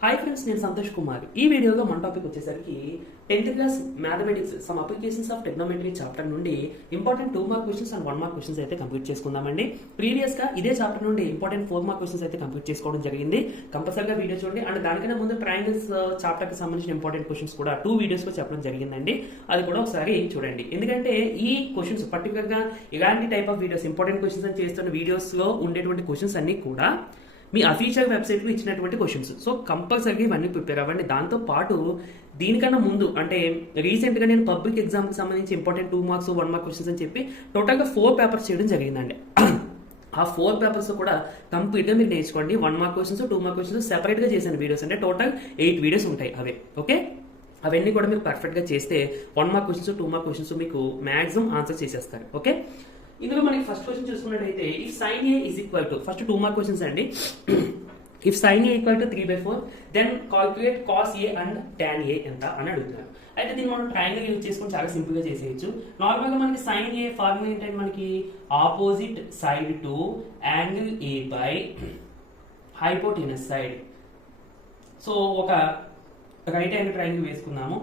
Hi friends, నేను సంతోష్ కుమార్. ఈ వీడియోలో మన టాపిక్ వచ్చేసరికి 10th class mathematics some applications of trigonometry chapter నుండి important 2 mark questions and 1 mark questions అయితే కంప్లీట్ చేసుకుందామండి. ప్రీవియస్ గా ఇదే చాప్టర్ నుండి ఇంపార్టెంట్ 4 మార్క్ క్వశ్చన్స్ అయితే కంప్లీట్ చేసుకోవడం జరిగింది. కంపల్సరీగా వీడియో చూడండి. అండ్ దానికన్నా ముందు ట్రయాంగిల్స్ చాప్టర్ కి సంబంధించిన ఇంపార్టెంట్ క్వశ్చన్స్ కూడా 2 వీడియోస్ లో చెప్పడం జరిగిందండి. అది కూడా ఒకసారి చూడండి. ఎందుకంటే ఈ క్వశ్చన్స్ పర్టికులర్ గా ఇలాంటి type of videos, important questions అని చేస్తున్న వీడియోస్ లో ఉండేటువంటి క్వశ్చన్స్ అన్ని కూడా మీ అఫీషియల్ వెబ్సైట్లో ఇచ్చినటువంటి క్వశ్చన్స్. సో కంపల్సరీగా ఇవన్నీ ప్రిపేర్ అవ్వండి. దాంతో పాటు దీనికన్నా ముందు అంటే రీసెంట్గా నేను పబ్లిక్ ఎగ్జామ్కి సంబంధించి ఇంపార్టెంట్ 2 మార్క్స్ 1 మార్క్ క్వశ్చన్స్ అని చెప్పి టోటల్గా 4 పేపర్స్ చేయడం జరిగిందండి. ఆ 4 పేపర్స్ కూడా కంప్లీట్గా మీరు నేర్చుకోండి. 1 మార్క్ క్వశ్చన్స్ 2 మార్క్ క్వశ్చన్స్ సెపరేట్గా చేసిన వీడియోస్, అంటే టోటల్ 8 వీడియోస్ ఉంటాయి అవి. ఓకే, అవన్నీ కూడా మీరు పర్ఫెక్ట్గా చేస్తే 1 మార్క్ క్వశ్చన్స్ 2 మార్క్ క్వశ్చన్స్ మీకు మ్యాక్సిమం ఆన్సర్ చేసేస్తారు. ఓకే, ఇందులో మనకి ఫస్ట్ క్వశ్చన్ చూసుకున్నట్టయితే if sine A is equal to, first 2 mark questions అండి. If sine A equal to 3/4 then calculate cos A and tan A ఎంత అని అడుగుతున్నారు. అయితే దీన్ని మనం ట్రయాంగిల్ యూజ్ చేసుకొని చాలా సింపుల్ గా చేసేయచ్చు. నార్మల్ గా మనకి సైన్ ఏ ఫార్ములా ఏంటంటే మనకి opposite side to angle A by hypotenuse side. So ఒక రైట్ యాంగిల్ ట్రయాంగిల్ వేసుకున్నాము.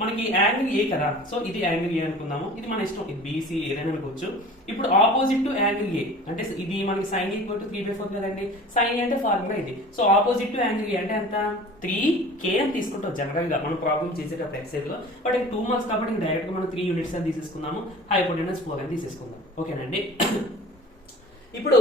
మనకి యాంగిల్ ఏ కదా, సో ఇది యాంగిల్ ఏ అనుకుందాము. ఇది మన ఇష్టం, ఇది బీసీ ఏదైనా అనుకోవచ్చు. ఇప్పుడు ఆపోజిట్ టు యాంగిల్ ఏ అంటే ఇది మనకి సైన్ ఏ ఈక్వల్ టు 3/4 కదండి. సైన్ ఏ అంటే ఫార్ములా ఇది. So opposite to angle A అంటే ఎంత 3k అని తీసుకుంటాం జనరల్ గా మనం ప్రాబ్లమ్ చేసేటప్పుడు ఎక్సైజ్ లో. బట్ 2 మార్క్స్ కాబట్టి డైరెక్ట్ గా మనం 3 యూనిట్స్ అని తీసేసుకున్నాము. హైపోటెనస్ 4 అని తీసేసుకుందాం. ఓకేనండి. ఇప్పుడు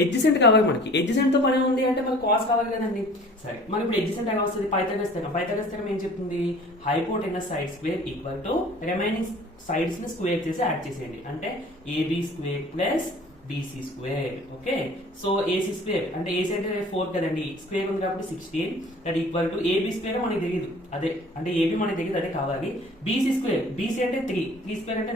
ఎడ్జసెంట్ కావాలి మనకి. ఎడ్జసెంట్ తో పని ఉంది అంటే మనకి కాస్ కావాలి కదండి. సరే, మరి ఇప్పుడు ఎడ్జసెంట్ ఎలా వస్తుంది? Pythagoras theorem. పైథాగరస్ థీరం ఏం చెప్తుంది? Hypotenuse side square equal to remaining sides ని స్క్వేర్ చేసి యాడ్ చేసేయండి. అంటే AB square plus BC square. Okay, so AC square అంటే ఏసీ అంటే 4 కదండి, స్క్వేర్ ఉంది కాబట్టి 16 that equal to AB square మనకి తెలియదు, అదే అంటే ఏబీ మనకి తెలియదు, అదే కావాలి. బీసీ స్క్వేర్, బీసీ అంటే 3 స్క్వేర్ అంటే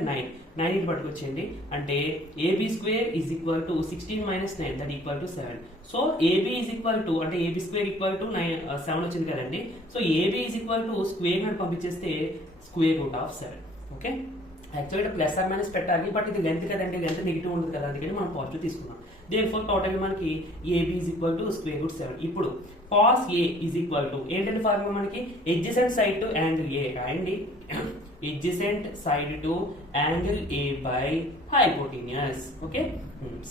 9 ఇటు పట్టుకొచ్చేయండి. అంటే AB square is equal to 16 - 9 that equal to 7. So AB is equal to అంటే ఏబీ స్క్వేర్ ఈక్వల్ టు 7 వచ్చింది కదండి. So AB is equal to square అని పంపించేస్తే స్క్వేర్ రూట్ ఆఫ్ 7. ఓకే, యాక్చువల్గా plus are minus పెట్టాలి, but ఇది length కదండి, length negative ఉంటుంది కదా, అందుకని మనం పాజిటివ్ తీసుకున్నాం. దేనిఫోర్ టోటల్ మనకి AB is equal to square root 7. ఇప్పుడు cos A is equal to ఏంటంటే ఫార్ములా మనకి adjacent side to angle A రాయండి. Adjacent side to angle A by hypotenuse. Okay,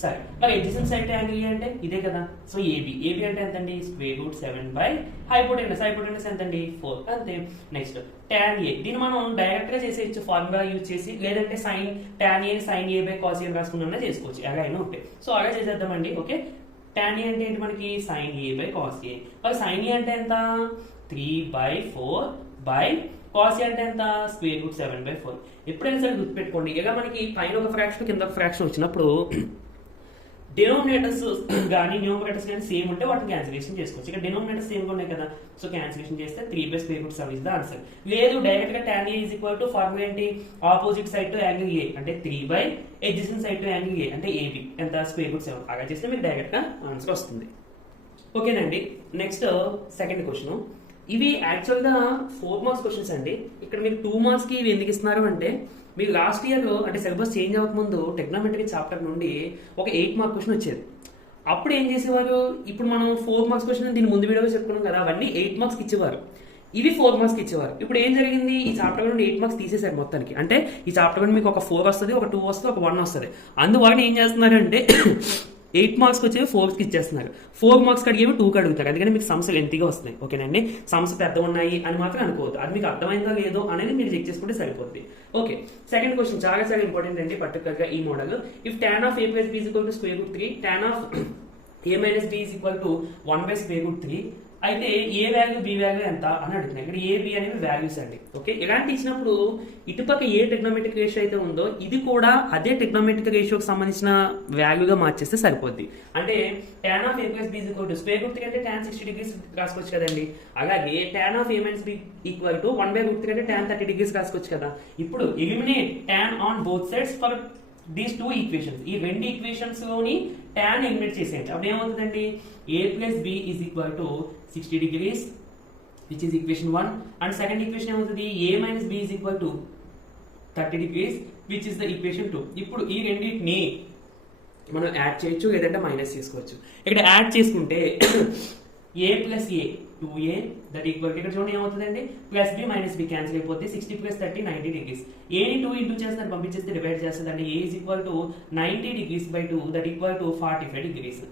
సరే, మరి adjacent side to angle A అంటే ఇదే కదా. సో ఏబీ అంటే ఎంతండి? స్క్వేర్ రూట్ 7 బై హైపోటెన్యూస్ ఎంతండి? 4. అంతే. నెక్స్ట్ టాన్ ఏ, దీన్ని మనం డైరెక్ట్ గా చేసేయచ్చు ఫార్ములా యూజ్ చేసి, లేదంటే sine tan A sine A by cos A రాసుకున్నా చేసుకోవచ్చు, ఎలా అయినా ఉంటాయి. సో అలా చేసేద్దామండి. ఓకే, టాన్ ఏ అంటే ఏంటి మనకి? Sine A by cos A. మరి సైన్ ఏ అంటే ఎంత? 3/4 బై కాస్ ఏ అంటే ఎంత? Square route 7/4. ఎప్పుడైనా సరే గుర్తుపెట్టుకోండి, ఇక మనకి పైన ఒక ఫ్రాక్షన్ కింద ఒక ఫ్రాక్షన్ వచ్చినప్పుడు డినోమినేటర్స్ కానీ న్యూమరేటర్స్ కానీ సేమ్ ఉంటే వాటిని క్యాన్సిలేషన్ చేసుకోవచ్చు. ఇక డినోమినేటర్స్ సేమ్ ఉన్నాయి కదా, సో క్యాన్సిలేషన్ చేస్తే 3/square root 7 is the answer. లేదు డైరెక్ట్ గా tan a is equal to formula ఏంటి? Opposite side to angle A అంటే 3 adjacent side to angle A అంటే ఏబి ఎంత? Square root 7. అలా చేస్తే మీకు డైరెక్ట్ గా ఆన్సర్ వస్తుంది. ఓకేనండి. Next second question. ఇవి యాక్చువల్గా 4 మార్క్స్ క్వశ్చన్స్ అండి. ఇక్కడ మీకు 2 మార్క్స్ కి ఇవి ఎందుకు ఇస్తున్నారు అంటే, మీకు లాస్ట్ ఇయర్ అంటే సిలబస్ చేంజ్ అవ్వకముందు టెక్నోమెట్రీ చాప్టర్ నుండి ఒక 8 మార్క్ క్వశ్చన్ వచ్చేది. అప్పుడు ఏం చేసేవారు? ఇప్పుడు మనం 4 మార్క్స్ క్వశ్చన్ దీని ముందు వీడియోలో చెప్పుకున్నాం కదా, అవన్నీ 8 మార్క్స్కి ఇచ్చేవారు, ఇవి 4 మార్క్స్కి ఇచ్చేవారు. ఇప్పుడు ఏం జరిగింది? ఈ చాప్టర్ నుండి 8 మార్క్స్ తీసేశారు మొత్తానికి. అంటే ఈ చాప్టర్ నుండి మీకు ఒక 4 వస్తుంది, ఒక 2 వస్తుంది, ఒక 1 వస్తుంది. అందువల్ల ఏం చేస్తున్నారంటే 8 మార్క్స్కి వచ్చేవి 4కి ఇచ్చేస్తున్నారు. 4 మార్క్స్కి అడిగేవి 2కి అడుగుతారు. అందుకని మీకు సమస్యలు ఎంతగా వస్తున్నాయి. ఓకేనండి, సమస్య పెద్ద ఉన్నాయి అని మాత్రం అనుకోవద్దు. అది మీకు అర్థమైందో లేదో అనేది మీరు చెక్ చేసుకుంటే సరిపోద్ది. ఓకే, సెకండ్ క్వశ్చన్ చాలా చాలా ఇంపార్టెంట్ అండి, పర్టికులర్గా ఈ model. If tan of a plus b is equal to square root 3, tan of a minus b is equal to 1/square root 3, అయితే ఏ వాల్యూ బి వాల్యూ ఎంత అని అడుగుతున్నాయి. ఇక్కడ ఏ బి అనేవి వాల్యూస్ అండి. ఓకే, ఇలాంటి ఇచ్చినప్పుడు ఇటుపక్క ఏ టెక్నోమెట్రిక్ రేషియో అయితే ఉందో ఇది కూడా అదే టెక్నోమెట్రిక్ రేషియోకి సంబంధించిన వాల్యూగా మార్చేస్తే సరిపోద్ది. అంటే tan of a plus b is equal to square root 3 అంటే tan 60 degrees రాసుకోవచ్చు కదండి. అలాగే tan of a minus b equal to 1/√3 అంటే tan 30 degrees రాసుకోవచ్చు కదా. ఇప్పుడు eliminate tan on both sides for these 2 equations. ఈ 2 ఈక్వేషన్స్ లోని tan ఎలిమినేట్ చేసేయండి. అప్పుడు ఏమవుతుందండి? a plus b is equal to 60 degrees, which is equation 1. And second equation ఏమవుతుంది? a minus b is equal to 30 degrees, which is the equation 2. ఇప్పుడు ఈ రెండింటిని మనం యాడ్ చేయొచ్చు లేదంటే మైనస్ చేసుకోవచ్చు. ఇక్కడ యాడ్ చేసుకుంటే a plus A 2a that equal ఇక్కడ చూడండి ఏమవుతుందండి, plus B minus B cancel అయిపోతే 60 ప్లస్ 30 90 డిగ్రీస్. ఏని 2 ఇంటూ చేస్తారు పంపించేస్తే డివైడ్ చేస్తుంది అంటే a is equal to 90 degrees by 2 that equal to 45 degrees.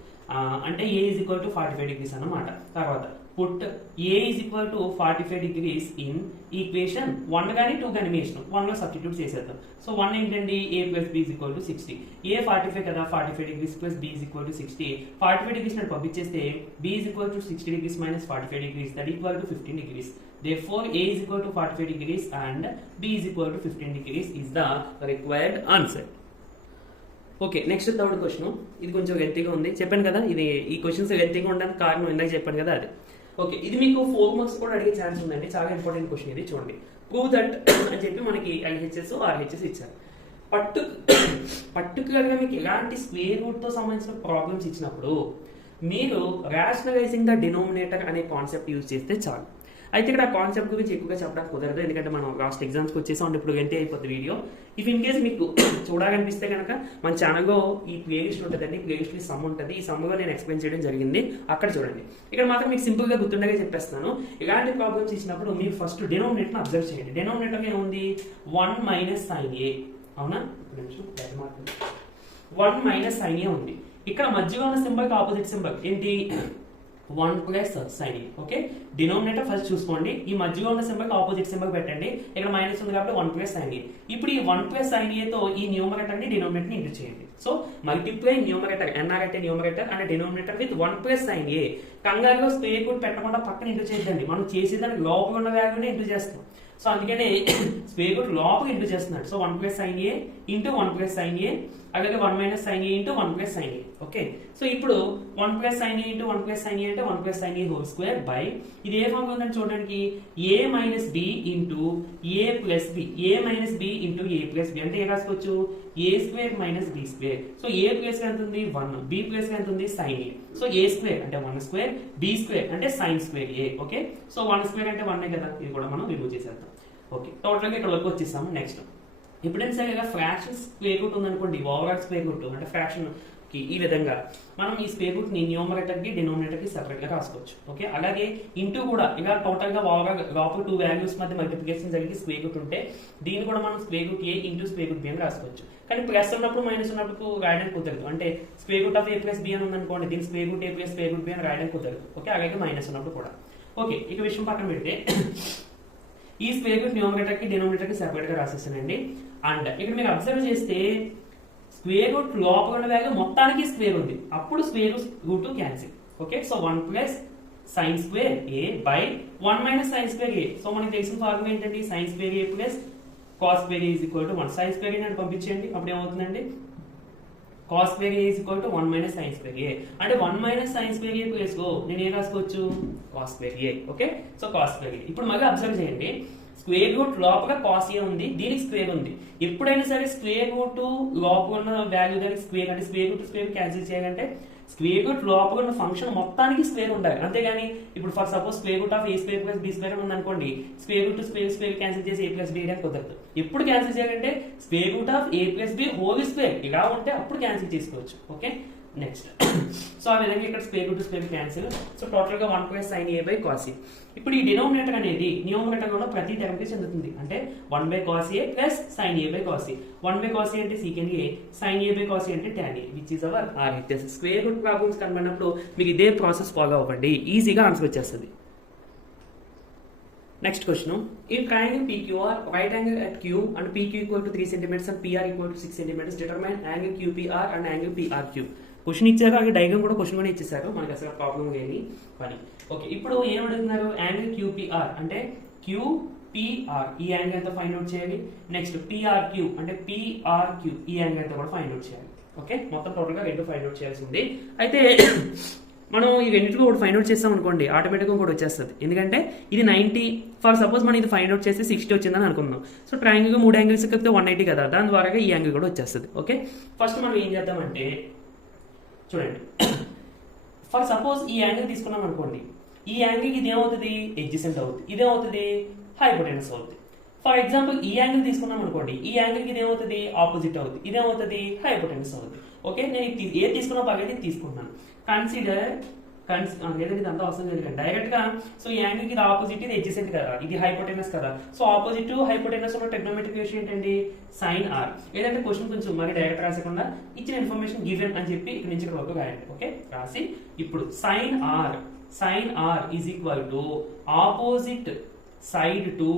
అంటే a is equal to 45 degrees అన్నమాట. తర్వాత put a is equal to 45 degrees in equation 1 కానీ 2 కానీ మీ ఇష్టం, 1 లో సబ్స్టిట్యూట్ చేసేద్దాం. సో 1 ఏంటండి, a plus b is equal to 60. a 45 కదా, 45 degrees plus b is equal to 60. 45 degrees నేను పంపించేస్తే b is equal to 60 degrees minus 45 degrees that equal to 15 degrees. Therefore a is equal to 45 degrees and b is equal to 15 degrees is the required answer. Okay, next third question. ఇది కొంచెం లెంతీగా ఉంది, చెప్పాను కదా ఇది ఈ questions లెంతీగా ఉండడానికి కారణం ఇందాక చెప్పాను కదా అది. ఓకే, ఇది మీకు 4 మార్క్స్ కూడా అడిగే ఛాన్స్ ఉందండి, చాలా ఇంపార్టెంట్ క్వశ్చన్ ఇది. చూడండి, ప్రూవ్ దట్ అని చెప్పి మనకి LHS RHS ఇచ్చారు. పర్టికులర్గా మీకు ఎలాంటి స్క్వేర్ రూట్ తో సంబంధించిన ప్రాబ్లమ్స్ ఇచ్చినప్పుడు మీరు రాషనలైజింగ్ ద డినోమినేటర్ అనే కాన్సెప్ట్ యూజ్ చేస్తే చాలు. అయితే ఇక్కడ ఆ కాన్సెప్ట్ గురించి ఎక్కువగా చెప్పడానికి కుదరదు, ఎందుకంటే మనం లాస్ట్ ఎగ్జామ్స్కి వచ్చేసాం, ఇప్పుడు లెంతీ అయిపోతుంది వీడియో. ఇఫ్ ఇన్ కేస్ మీకు చూడాలనిపిస్తే కనుక మన ఛానల్లో ఈ ప్లేలిస్ట్ ఉంటుందండి, ప్లేలిస్ట్ సమ్ ఉంటుంది, ఈ సమ్లో నేను ఎక్స్ప్లెయిన్ చేయడం జరిగింది, అక్కడ చూడండి. ఇక్కడ మాత్రం మీకు సింపుల్గా గుర్తుండగా చెప్పేస్తాను. ఇలాంటి ప్రాబ్లమ్స్ ఇచ్చినప్పుడు మీరు ఫస్ట్ డినోమినేటర్ని అబ్జర్వ్ చేయండి. డినోమినేటర్ ఏముంది, 1 మైనస్ సైన్ ఏ, అవునా, 1 మైనస్ సైన్ ఏ ఉంది. ఇక్కడ మధ్యలో ఉన్న సింబల్కి ఆపోజిట్ సింబల్ ఏంటి, 1 plus sine A. Okay, denominator first చూసుకోండి, ఈ మధ్యలో ఉన్న సింబల్ ఆపోజిట్ సింబల్ పెట్టండి. ఇక్కడ మైనస్ ఉంది కాబట్టి 1 ప్లస్ సైన్ ఏ. ఇప్పుడు ఈ 1 ప్లస్ సైన్ ఏ తో ఈ న్యూమరేటర్ ని డినోమినేటర్ ని ఇంటూ చేయండి. సో మల్టిప్లై న్యూమరేటర్ ఎన్ఆర్ అంటే numerator and denominator with 1 plus sine A. కంగారులో స్క్వేర్ రూట్ పెట్టకుండా పక్కన ఇంటూ చేద్దండి, మనం చేసేదానికి లోపల ఉన్న వాల్యూని ఇంటూ చేస్తాం. సో అందుకనే స్క్వేర్ రూట్ లోపల ఇంటూ చేస్తున్నాడు. So 1 plus sine A into 1 plus sine A, అలాగే 1 minus sine A into 1 plus sine A. Okay, so ఇప్పుడు 1 plus sine A into 1 plus sine A అంటే 1 plus sine A whole square by, ఇది ఏ form ఉందని చూడడానికి, a minus B into A plus B, A minus B into A plus B అంటే ఏ రాసుకోవచ్చు, A square minus B square. So A plus ఎంత ఉంది 1, B plus ఎంత ఉంది sine A. So A square అంటే 1 స్క్వేర్, బి స్క్వేర్ అంటే sine square A. Okay, so 1 square అంటే 1 కదా, ఇది కూడా మనం రిమూవ్ చేసేద్దాం. ఓకే, టోటల్గా ఇక్కడ వరకు వచ్చేసాము. నెక్స్ట్ ఎప్పుడైనా సరే ఇలా ఫ్రాక్షన్ స్క్వేర్ రూట్ ఉందనుకోండి, ఓవరాల్ స్క్వేర్ రూట్ అంటే ఫ్రాక్షన్ కి ఈ విధంగా మనం ఈ స్క్వేర్ రూట్ ని న్యూమరేటర్ కి డినోమినేటర్ కి సెపరేట్ గా రాసుకోవచ్చు. ఓకే, అలాగే ఇంటూ కూడా ఇలా టోటల్ గా ఓవరాల్ లోపల 2 వాల్యూస్ మధ్య మల్టిప్లికేషన్ జరిగి స్క్వేర్ రూట్ ఉంటే దీన్ని కూడా మనం స్క్వేర్ రూట్ ఏ ఇంటూ స్క్వేర్ రూట్ బి అని రాసుకోవచ్చు. కానీ ప్లస్ ఉన్నప్పుడు మైనస్ ఉన్నప్పుడు రాయడానికి కుదరదు. అంటే square root of A plus B అని ఉందనుకోండి, దీని square root A plus square root B అని రాయడానికి కుదరదు. ఓకే, అలాగే మైనస్ ఉన్నప్పుడు కూడా. ఓకే, ఇక విషయం పక్కన పెడితే ఈ స్క్వేర్ రూట్ న్యూమరేటర్ కి డినోమినేటర్ కి సెపరేట్ గా రాసేసానండి. అండ్ ఇక్కడ మీరు అబ్జర్వ్ చేస్తే స్క్వేర్ రూట్ లోపల ఉన్న వాల్యూ మొత్తానికి స్క్వేర్ ఉంది, అప్పుడు square root cancel. Okay, so 1 plus sine square A by 1 minus sine square A. So మనకి తెలిసిన ఫార్ములా ఏంటండి, sine square A plus cos square A is equal to 1. Sine square A అని పంపించండి, అప్పుడు ఏమవుతుందండి, cos square A is equal to 1 minus sine square A. అంటే 1 minus sine square A plus నేను ఏం రాసుకోవచ్చు, cos square A. Okay, so cos square ఏ. ఇప్పుడు మళ్ళీ అబ్జర్వ్ చేయండి, స్క్వేర్ రూట్ లోపల కాస్ ఏ ఉంది, దీనికి స్క్వేర్ ఉంది. ఎప్పుడైనా సరే స్క్వేర్ రూట్ లోపల ఉన్న వాల్యూ దానికి స్క్వేర్ అంటే స్క్వేర్ రూట్ స్క్వేర్ క్యాన్సిల్ చేయాలంటే స్క్వేర్ రూట్ లోపల ఉన్న ఫంక్షన్ మొత్తానికి స్క్వేర్ ఉండాలి. అంతేగాని ఇప్పుడు for suppose square root of A square plus B square ఉంది అనుకోండి, square root square square cancel చేసి ఏ ప్లస్ బి చేయడానికి కుదరదు. ఎప్పుడు క్యాన్సిల్ చేయాలంటే square root of A plus B whole square ఇలా ఉంటే అప్పుడు క్యాన్సిల్ చేసుకోవచ్చు. ఓకే, నెక్స్ట్ సో ఆ విధంగా ఇక్కడ square root square cancel. So total గా 1 plus sine A by cos ఏ. ఇప్పుడు ఈ డినోమినేటర్ అనేది న్యూమరేటర్ లో ప్రతి టర్మ్ కి చెందుతుంది. అంటే 1 by cos A plus sine A by cos A. 1 by cos A అంటే secant A, sine A by cos A అంటే tan A, which is our RHS. Square root problems కనబడినప్పుడు మీకు ఇదే ప్రాసెస్ ఫాలో అవ్వండి, ఈజీగా ఆన్సర్ వచ్చేస్తుంది. Next question, in triangle PQR, right angle at Q and PQ equal to 3 cm and PR equal to 6 cm, determine angle QPR and angle PRQ. Question ఇచ్చారు, అలాగే diagram కూడా question కూడా ఇచ్చేసారు, మనకి అసలు ప్రాబ్లం లేని పని. ఓకే, ఇప్పుడు ఏం అడుగుతున్నారు, యాంగిల్ QPR అంటే QPR ఈ యాంగిల్ ఎంత ఫైండ్ అవుట్ చేయాలి. నెక్స్ట్ PRQ అంటే PRQ ఈ యాంగిల్ ఎంత కూడా ఫైండ్ అవుట్ చేయాలి. ఓకే, మొత్తం టోటల్ గా 2 ఫైండ్ అవుట్ చేయాల్సి ఉంది. అయితే మనం ఈ రెండింటిలో ఒకటి ఫైండ్ అవుట్ చేస్తాం అనుకోండి, ఆటోమేటిక్గా కూడా వచ్చేస్తుంది. ఎందుకంటే ఇది 90, ఫర్ సపోజ్ మనం ఇది ఫైండ్ అవుట్ చేస్తే 60 వచ్చిందని అనుకుందాం. సో ట్రయాంగిల్ 3 యాంగిల్స్ కలిపితే 180 కదా, దాని ద్వారా ఈ యాంగిల్ కూడా వచ్చేస్తుంది. ఓకే, ఫస్ట్ మనం ఏం చేద్దామంటే చూడండి, ఫర్ సపోజ్ ఈ యాంగిల్ తీసుకున్నాం అనుకోండి, ఈ యాంగిల్ ఇది ఏమవుతుంది, ఎడ్జసెంట్ అవుతుంది, ఇదేమవుతుంది హైపోటెనస్ అవుతుంది. ఫర్ ఎగ్జాంపుల్ ఈ యాంగిల్ తీసుకున్నాం అనుకోండి, ఈ యాంగిల్కి ఇది ఏమవుతుంది, ఆపోజిట్ అవుతుంది, ఇదేమవుతుంది, హైపోటెన్యూస్ అవుతుంది. ఓకే, నేను ఏది తీసుకున్నా పర్లేదు తీసుకుంటున్నాను. కన్సిడర్ ఏదైతే ఇదంతా అవసరం లేదు డైరెక్ట్ గా. సో ఈ యాంగిల్ కి ఇది ఆపోజిట్, ఇది ఎడ్జసెంట్ కదా, ఇది హైపోటెనస్ కదా. సో ఆపోజిట్ హైపోటెనస్ ఉన్న ట్రిగ్నోమెట్రిక్ రేషియో ఏంటండి, సైన్ ఆర్. ఏదంటే క్వశ్చన్ కొంచెం మరి డైరెక్ట్ రాసకుండా ఇచ్చిన ఇన్ఫర్మేషన్ గివెన్ అని చెప్పి ఇక్కడ నుంచి ఇక్కడ వరకు రాయండి. ఓకే, రాసి ఇప్పుడు sine R is equal to opposite side to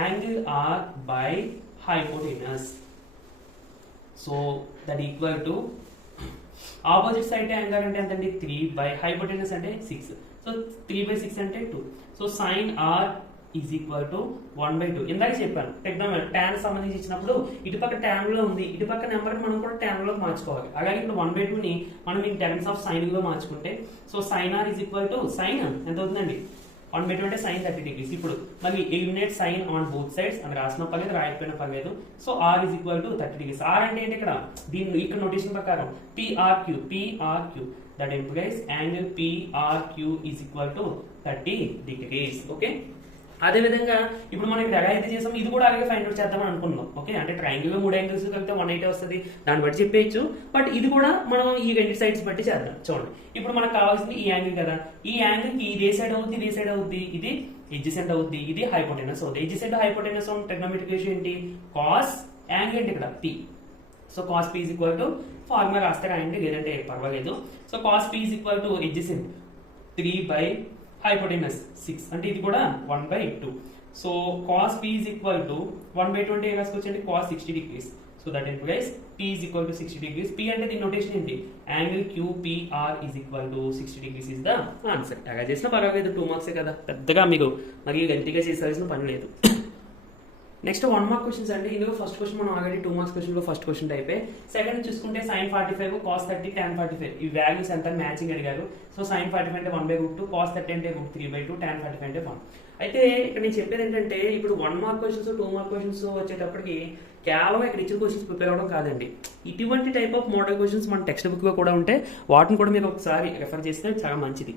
angle R by hypotenuse. So that equal to opposite side angle అంటే ఎంతండి, 3 బై హైపోటెనస్ అంటే 6. సో 3/6 అంటే 2. So sine R is equal to 1/2. ఇందాక చెప్పాను tan సంబంధించి ఇచ్చినప్పుడు ఇటుపక్క tan లో ఉంది, ఇటుపక్క నెంబర్ మనం కూడా tan లోకి మార్చుకోవాలి. అలాగే ఇప్పుడు 1/2 ని మనం ఇన్ టర్మ్స్ ఆఫ్ సైన్ లో మార్చుకుంటే so sine R is equal to sine ఎంత అవుతుందండి, 1/2 అంటే సైన్ 30 degrees. ఇప్పుడు మళ్ళీ eliminate sine on both sides అని రాసిన పర్లేదు, రాయకపోయినా పర్లేదు. So R is equal to 30 degrees. R అంటే ఏంటి, ఇక్కడ నోటేషన్ ప్రకారం PRQ that implies angle PRQ is equal to 30 degrees. Okay, అదే విధంగా ఇప్పుడు మనం ఇక్కడ ఎలా అయితే చేసాం ఇది కూడా అలాగే ఫైండ్ అవుట్ చేద్దామని అనుకున్నాం. ఓకే, అంటే ట్రయాంగిల్ లో 3 యాంగిల్స్ కలిపితే 180 వస్తుంది, దాన్ని బట్టి చెప్పేయచ్చు. బట్ ఇది కూడా మనం ఈ 2 సైడ్స్ బట్టి చేద్దాం. చూడండి, ఇప్పుడు మనకు కావాల్సింది ఈ యాంగిల్ కదా, ఈ యాంగిల్ కి ఇది ఏ సైడ్ అవుద్ది, ఇది ఏ సైడ్ అవుద్ది, ఇది ఎడ్జసెంట్ అవుద్ది, ఇది హైపోటెనస్ అవుతుంది. ఎడ్జసెంట్ హైపోటెనస్ ట్రిగ్నోమెట్రిక్ రేషియో ఏంటి, కాస్ యాంగిల్ ఏంటి ఇక్కడ P. So cos P is equal to formula రాస్తే రాయండి, లేదంటే పర్వాలేదు. So cos P is equal to adjacent 3 by hypotenuse 6 అంటే ఇది కూడా 1/2. So cos P is equal to 1/2 అంటే ఏ రాసుకోవచ్చండి, cos 60 degrees. So that implies P is equal to 60 degrees. P అంటే దీని నోటేషన్ ఏంటి, angle QPR is equal to 60 degrees is the answer. అలా చేసిన పర్వాలేదు, 2 మార్క్సే కదా, పెద్దగా మీకు మరి గంటిగా చేసాల్సిన పని లేదు. నెక్స్ట్ 1 మార్క్ క్వశ్చన్స్ అండి. ఇందులో ఫస్ట్ క్వశ్చన్ మనం ఆల్రెడీ 2 మార్క్స్ క్వశ్చన్ లో ఫస్ట్ క్వశ్చన్ టైపే. సెకండ్ చూసుకుంటే sin 45 cos 30 tan 45 ఈ వాల్యూస్ ఎంత మ్యాచింగ్ అడిగారు. సో sin 45 అంటే 1/2, cos 30 అంటే 3/2, tan 45 అంటే 1. అయితే ఇక్కడ నేను చెప్పేది ఏంటంటే ఇప్పుడు 1 మార్క్ క్వశ్చన్స్ 2 మార్క్ క్వశ్చన్స్ వచ్చేటప్పటికి కేవలం ఇక్కడ ఇచ్చిన క్వశ్చన్స్ ప్రిపేర్ అవ్వడం కాదండి, ఇటువంటి టైప్ ఆఫ్ మోడల్ క్వశ్చన్స్ మన టెక్స్ట్ బుక్ లో కూడా ఉంటే వాటిని కూడా మీరు ఒకసారి రెఫర్ చేస్తే చాలా మంచిది.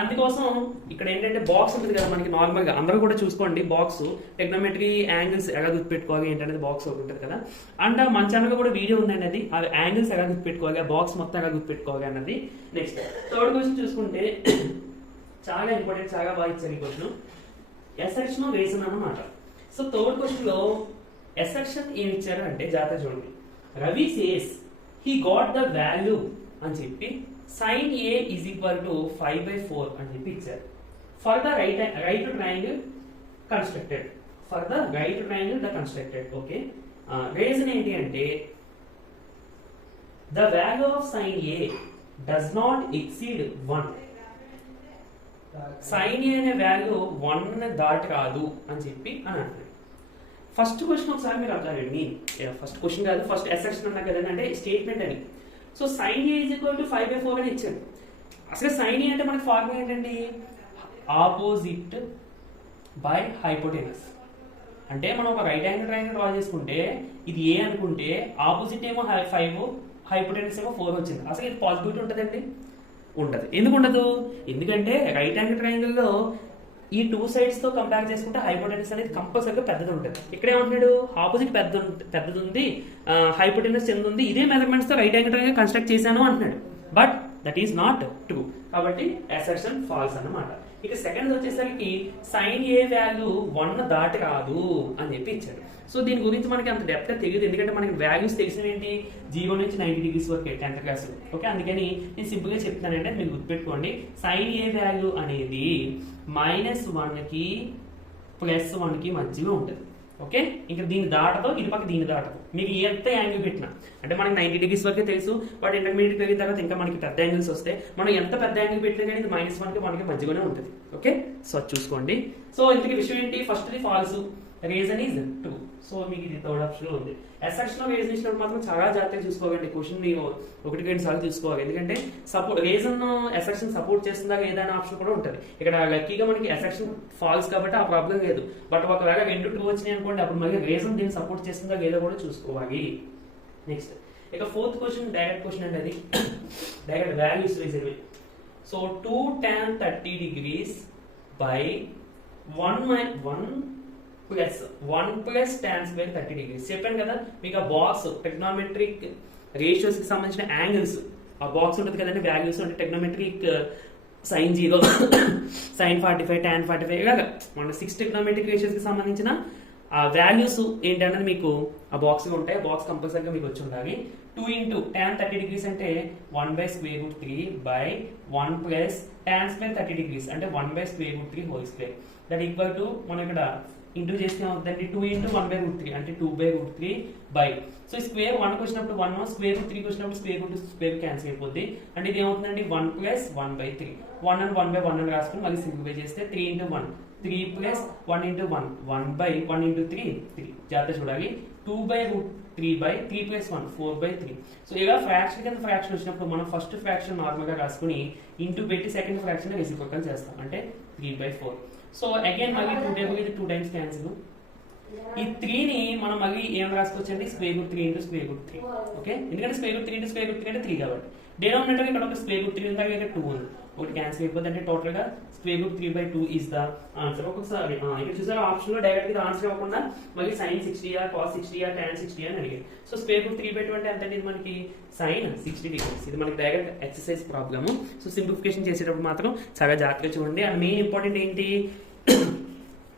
అందుకోసం ఇక్కడ ఏంటంటే బాక్స్ ఉంటుంది కదా మనకి, నార్మల్ గా అందరూ కూడా చూసుకోండి బాక్స్, టెక్నోమెట్రీ యాంగిల్స్ ఎలా గుర్తుపెట్టుకోవాలి ఏంటనేది బాక్స్ ఒకటి ఉంటుంది కదా. అండ్ మన ఛానల్ కూడా వీడియో ఉందండి, అది ఆ యాంగిల్స్ ఎలా గుర్తుపెట్టుకోవాలి, ఆ బాక్స్ మొత్తం ఎలా గుర్తుపెట్టుకోవాలి అన్నది. నెక్స్ట్ థర్డ్ క్వశ్చన్ చూసుకుంటే చాలా ఇంపార్టెంట్, చాలా బాగా ఇచ్చారు ఈ క్వశ్చన్, ఎసెక్షన్ రీజన్ అన్నమాట. సో థర్డ్ క్వశ్చన్ లో ఎసెక్షన్ ఏమి ఇచ్చారు అంటే జాగ్రత్త చూడండి, Ravi says he got the value అని చెప్పి sin A is equal to 5/4 అని చెప్పి ఇచ్చారు. For the right triangle constructed, okay. Reason ఏంటి అంటే the value of sin A does not exceed 1. sin A అనే వాల్యూ 1 దాటి రాదు అని చెప్పి అని అంటారు. ఫస్ట్ క్వశ్చన్ ఒకసారి మీరు అర్థండి, ఫస్ట్ క్వశ్చన్ కాదు, ఫస్ట్ అసెప్షన్ అన్నా కదండి, అంటే స్టేట్మెంట్ అని. So sin A is equal to 5/4 అని ఇచ్చాడు. అసలు sin A అంటే మనకి ఫార్ములా ఏంటండి, ఆపోజిట్ బై హైపోటెనస్. అంటే మనం ఒక రైట్ యాంగిల్ ట్రయాంగిల్ డ్రా చేసుకుంటే ఇది A అనుకుంటే ఆపోజిట్ ఏమో 5, హైపోటెనస్ ఏమో 4 వచ్చింది. అసలు ఇది పాసిబిలిటీ ఉంటుందండి, ఉండదు. ఎందుకు ఉండదు, ఎందుకంటే రైట్ యాంగిల్ ట్రయాంగిల్ లో ఈ 2 సైడ్స్ తో కంపేర్ చేసుకుంటే హైపోటెనస్ అనేది కంపల్సరీగా పెద్దది ఉంటుంది. ఇక్కడ ఏమంటున్నాడు, ఆపోజిట్ పెద్దది ఉంది, హైపోటెనస్ చిన్నది ఉంది, ఇదే మెజర్మెంట్స్ తో రైట్ యాంగిల్ ట్రయాంగిల్ కన్స్ట్రక్ట్ చేశాను అంటున్నాడు. But that is not true, కాబట్టి అసెప్షన్ ఫాల్స్ అన్నమాట. ఇక సెకండ్ వచ్చేసరికి sin A వాల్యూ 1 దాటి రాదు అని చెప్పి ఇచ్చాడు. సో దీని గురించి మనకి అంత డెప్త్ తెలియదు, ఎందుకంటే మనకి వాల్యూస్ తెలిసిన ఏంటి 0 నుంచి 90 degrees వరకు 10th క్లాస్. ఓకే, అందుకని నేను సింపుల్ గా చెప్తానంటే మీరు గుర్తుపెట్టుకోండి, sin A వాల్యూ అనేది -1 కి +1 కి మధ్యలో ఉంటుంది. ఓకే, ఇంకా దీన్ని దాటతో ఇటు పక్క దీన్ని దాటదు, మీకు ఎంత యాంగిల్ పెట్టినా. అంటే మనకి 90 degrees వరకే తెలుసు, బట్ ఇంటర్మీడియట్ పెరిగిన తర్వాత ఇంకా మనకి పెద్ద యాంగిల్స్ వస్తాయి. మనం ఎంత పెద్ద యాంగిల్ పెట్టినా కానీ ఇది -1 కి 1 కి మధ్యలోనే ఉంటుంది. ఓకే, సో చూసుకోండి. సో ఇంతకీ విషయం ఏంటి, first the false, reason is 2. So మీకు ఇది థర్డ్ ఆప్షన్ ఉంది. అసెప్షన్ రీజన్ ఇచ్చినప్పుడు మాత్రం చాలా జాగ్రత్తగా చూసుకోవాలండి, క్వశ్చన్ ని 1-2 సార్లు చూసుకోవాలి. ఎందుకంటే సపోర్ట్ రీజన్ అసెప్షన్ సపోర్ట్ చేస్తుందా ఏదైనా ఆప్షన్ కూడా ఉంటుంది. ఇక్కడ లక్కీగా మనకి అసెప్షన్ ఫాల్స్ కాబట్టి ఆ ప్రాబ్లం లేదు. బట్ ఒకవేళ 2-2 వచ్చినాయి అనుకోండి, అప్పుడు మళ్ళీ రీజన్ దీన్ని సపోర్ట్ చేస్తుందా లేదో కూడా చూసుకోవాలి. నెక్స్ట్ ఇక ఫోర్త్ క్వశ్చన్ డైరెక్ట్ క్వశ్చన్ అంటే అది direct values reason. So 2 tan 30 degrees by 1 plus 1 plus tan square 30 degrees. చెప్పాను కదా మీకు ఆ బాక్స్ ట్రిగ్నోమెట్రిక్ రేషియోస్ కి సంబంధించిన యాంగిల్స్, ఆ బాక్స్ ఉంటుంది కదండి వాల్యూస్ అంటే ట్రిగ్నోమెట్రిక్ sin 0 sin 45 tan 45 ఇలాగా మన 6 ట్రిగ్నోమెట్రిక్ రేషియోస్ కి సంబంధించిన ఆ వాల్యూస్ ఏంటన్నది మీకు ఆ బాక్స్ లో ఉంటాయి. బాక్స్ కంపల్సరీగా మీకు వచ్చి ఉండాలి. 2 ఇంటూ tan 30 డిగ్రీస్ అంటే 1 by square root 3 by 1 plus tan square 30 degrees అంటే 1 by square root 3 whole square that equal to మనం ఇక్కడ ఇంటూ చేస్తే అవుతుందండి 2 ఇంటూ 1 బై రూట్ 3 అంటే 2 by root 3 by so square 1 కి వచ్చినప్పుడు 1 స్క్వేర్ రూట్ 3 కి వచ్చినప్పుడు స్క్వేర్ రూట్ స్క్వేర్ క్యాన్సిల్ అయిపోద్ది. అంటే ఇది ఏమవుతుందండి 1 ప్లస్ 1 బై 3 1 అండ్ 1 బై 1 అని రాసుకుని మళ్ళీ సింప్లిఫై చేస్తే 3 into 1 3 plus 1 into 1 1 by 1 into 3 3 జాగ్రత్త చూడాలి 2 by root 3 by 3 plus 1 4 by 3. So ఇలా ఫ్రాక్షన్ కింద ఫ్రాక్షన్ వచ్చినప్పుడు మనం ఫస్ట్ ఫ్రాక్షన్ నార్మల్ గా రాసుకుని ఇంటూ పెట్టి సెకండ్ ఫ్రాక్షన్ రెసిప్రోకల్ చేస్తాం అంటే 3 బై 4. సో అగైన్ మళ్ళీ 2 టేబుల్ ఇది 2 టైమ్స్ క్యాన్సిల్. ఈ 3 ని మనం మళ్ళీ ఏం రాసుకోవచ్చు అండి square root 3 into square root 3 okay ఎందుకంటే square root 3 into square root 3 అంటే 3 కాబట్టి డినామినేటర్ ఇక్కడ ఒక స్క్వేర్ రూట్ 3 ఉంది ఇక్కడ 2 ఉంది ఒకటి క్యాన్సిల్ అయిపోతుంది అంటే టోటల్ గా square root 3 by 2 is the answer. ఒకసారి ఇక్కడ చూసారా ఆప్షన్ లో డైరెక్ట్ గా ఆన్సర్ ఇవ్వకుండా మళ్ళీ sin 60 cos 60 tan 60 అని అడిగారు. సో స్క్వేర్ రూట్ 3 బై 2 అంటే ఎంత అండి మనకి sin 60 డిగ్రీస్. ఇది మనకి direct exercise problem. So simplification చేసేటప్పుడు మాత్రం చాలా జాగ్రత్తగా చూడండి. అండ్ మెయిన్ ఇంపార్టెంట్ ఏంటి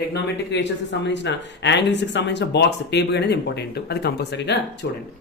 ట్రిగ్నోమెట్రిక్ రేషియోస్ కి సంబంధించిన యాంగిల్స్ కి సంబంధించిన బాక్స్ టేబుల్ అనేది ఇంపార్టెంట్, అది కంపల్సరీగా చూడండి.